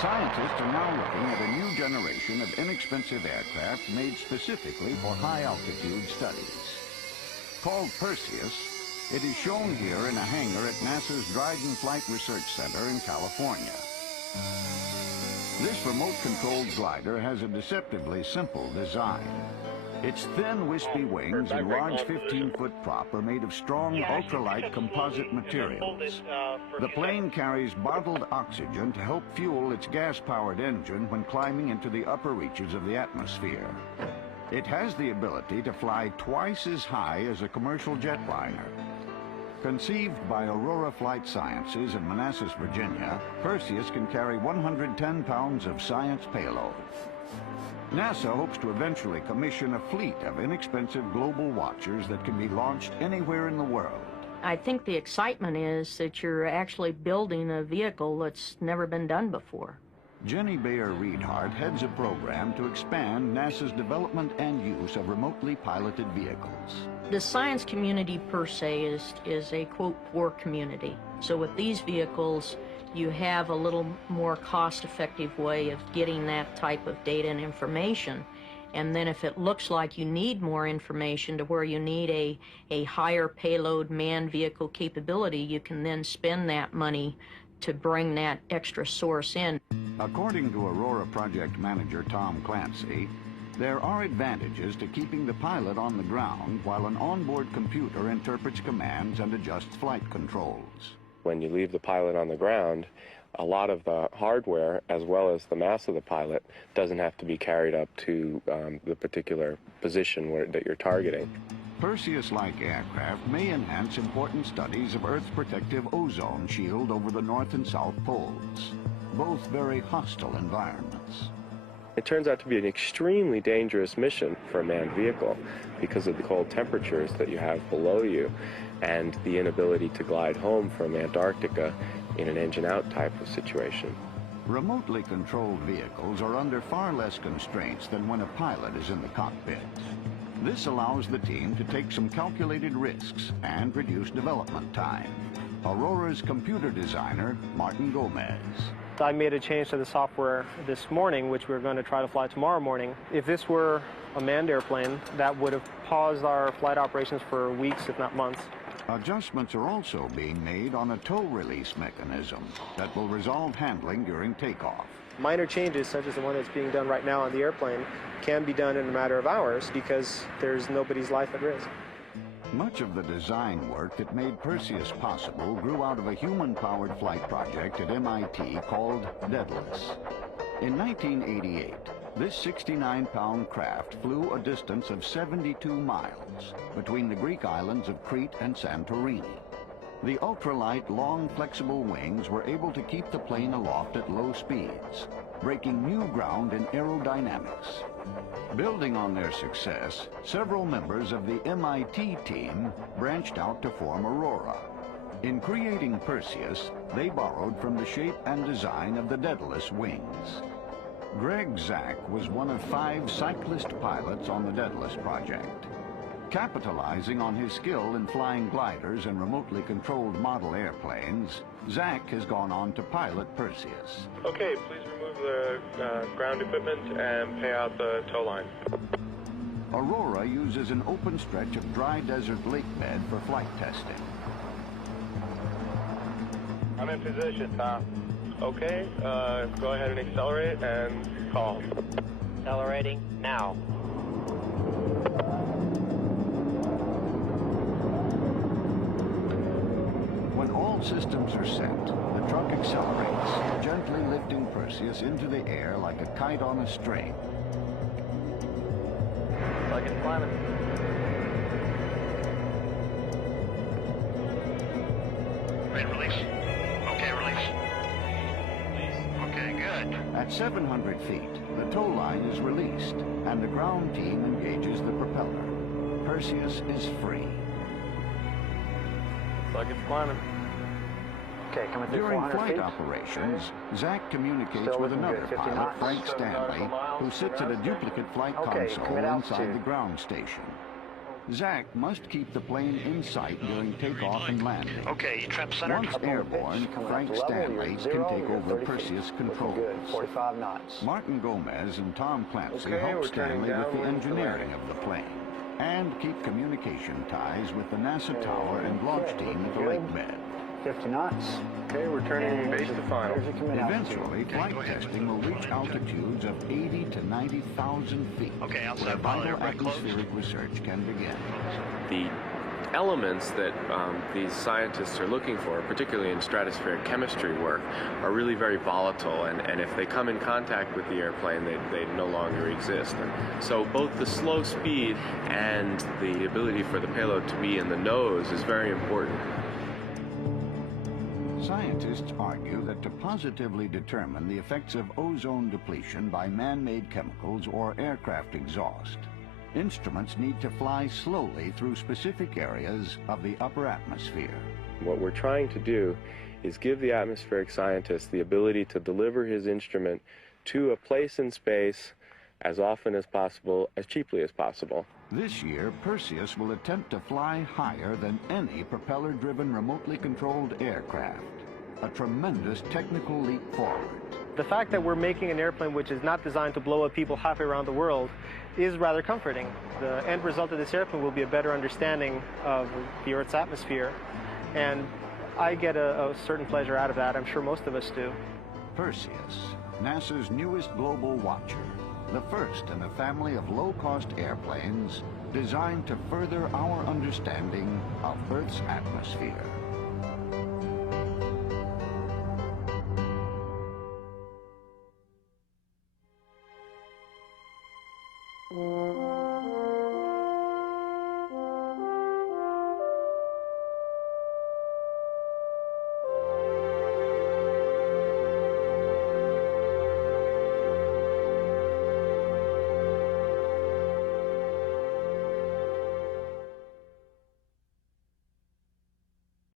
Scientists are now looking at a new generation of inexpensive aircraft made specifically for high-altitude studies. Called Perseus, it is shown here in a hangar at NASA's Dryden Flight Research Center in California. This remote-controlled glider has a deceptively simple design. Its thin, wispy wings and large 15-foot prop are made of strong, ultralight composite materials. The plane carries bottled oxygen to help fuel its gas-powered engine when climbing into the upper reaches of the atmosphere. It has the ability to fly twice as high as a commercial jetliner. Conceived by Aurora Flight Sciences in Manassas, Virginia, Perseus can carry 110 pounds of science payload. NASA hopes to eventually commission a fleet of inexpensive global watchers that can be launched anywhere in the world. I think the excitement is that you're actually building a vehicle that's never been done before. Jenny Bayer-Riedhart heads a program to expand NASA's development and use of remotely piloted vehicles. The science community per se is a, quote, poor community. So with these vehicles, you have a little more cost-effective way of getting that type of data and information. And then if it looks like you need more information to where you need a higher payload manned vehicle capability, you can then spend that money to bring that extra source in. According to Aurora project manager Tom Clancy, there are advantages to keeping the pilot on the ground while an onboard computer interprets commands and adjusts flight controls. When you leave the pilot on the ground, a lot of the hardware, as well as the mass of the pilot, doesn't have to be carried up to the particular position that you're targeting. Perseus-like aircraft may enhance important studies of Earth's protective ozone shield over the North and South poles, both very hostile environments. It turns out to be an extremely dangerous mission for a manned vehicle because of the cold temperatures that you have below you and the inability to glide home from Antarctica in an engine-out type of situation. Remotely controlled vehicles are under far less constraints than when a pilot is in the cockpit. This allows the team to take some calculated risks and reduce development time. Aurora's computer designer, Martin Gomez. I made a change to the software this morning, which we're going to try to fly tomorrow morning. If this were a manned airplane, that would have paused our flight operations for weeks, if not months. Adjustments are also being made on a tow release mechanism that will resolve handling during takeoff. Minor changes, such as the one that's being done right now on the airplane, can be done in a matter of hours because there's nobody's life at risk. Much of the design work that made Perseus possible grew out of a human-powered flight project at MIT called Daedalus. In 1988, this 69-pound craft flew a distance of 72 miles between the Greek islands of Crete and Santorini. The ultralight, long, flexible wings were able to keep the plane aloft at low speeds, breaking new ground in aerodynamics. Building on their success, several members of the MIT team branched out to form Aurora. In creating Perseus, they borrowed from the shape and design of the Daedalus wings. Zack was one of 5 cyclist pilots on the Daedalus project. Capitalizing on his skill in flying gliders and remotely controlled model airplanes, Zack has gone on to pilot Perseus. Okay, please remove the ground equipment and pay out the tow line. Aurora uses an open stretch of dry desert lake bed for flight testing. I'm in position, Tom. Okay, go ahead and accelerate and call. Accelerating now. When all systems are set, the truck accelerates, gently lifting Perseus into the air like a kite on a string. Like it's climbing. Ready to release? Okay, release. Okay, good. At 700 feet, the tow line is released, and the ground team engages the propeller. Perseus is free. Like it's climbing. Okay, coming through During 400 flight feet. operations, Zack communicates Still with looking another good, 50 pilot, knots. Frank Stanley, who sits at a duplicate flight Okay, console commit inside altitude. the ground station. Zack must keep the plane in sight during takeoff and landing. Okay, trap center. Once airborne, Frank Stanley can take over Perseus controls. 45 knots. Martin Gomez and Tom Clancy Okay, help we're turning Stanley with the downwind for engineering of the plane and keep communication ties with the NASA tower and launch team at the lake bed. 50 knots. Okay, we're turning base to final. There's your commit altitude. Eventually, flight testing will reach altitudes of 80 to 90,000 feet, Okay, outside where pilot, vital everybody close. atmospheric research can begin. The elements that these scientists are looking for, particularly in stratospheric chemistry work, are really very volatile, and if they come in contact with the airplane, they no longer exist. And so both the slow speed and the ability for the payload to be in the nose is very important. Scientists argue that to positively determine the effects of ozone depletion by man-made chemicals or aircraft exhaust, instruments need to fly slowly through specific areas of the upper atmosphere. What we're trying to do is give the atmospheric scientist the ability to deliver his instrument to a place in space as often as possible, as cheaply as possible. This year, Perseus will attempt to fly higher than any propeller-driven remotely controlled aircraft. A tremendous technical leap forward. The fact that we're making an airplane which is not designed to blow up people halfway around the world is rather comforting. The end result of this airplane will be a better understanding of the Earth's atmosphere, and I get a certain pleasure out of that. I'm sure most of us do. Perseus, NASA's newest global watcher, the first in a family of low-cost airplanes designed to further our understanding of Earth's atmosphere. Mm-hmm.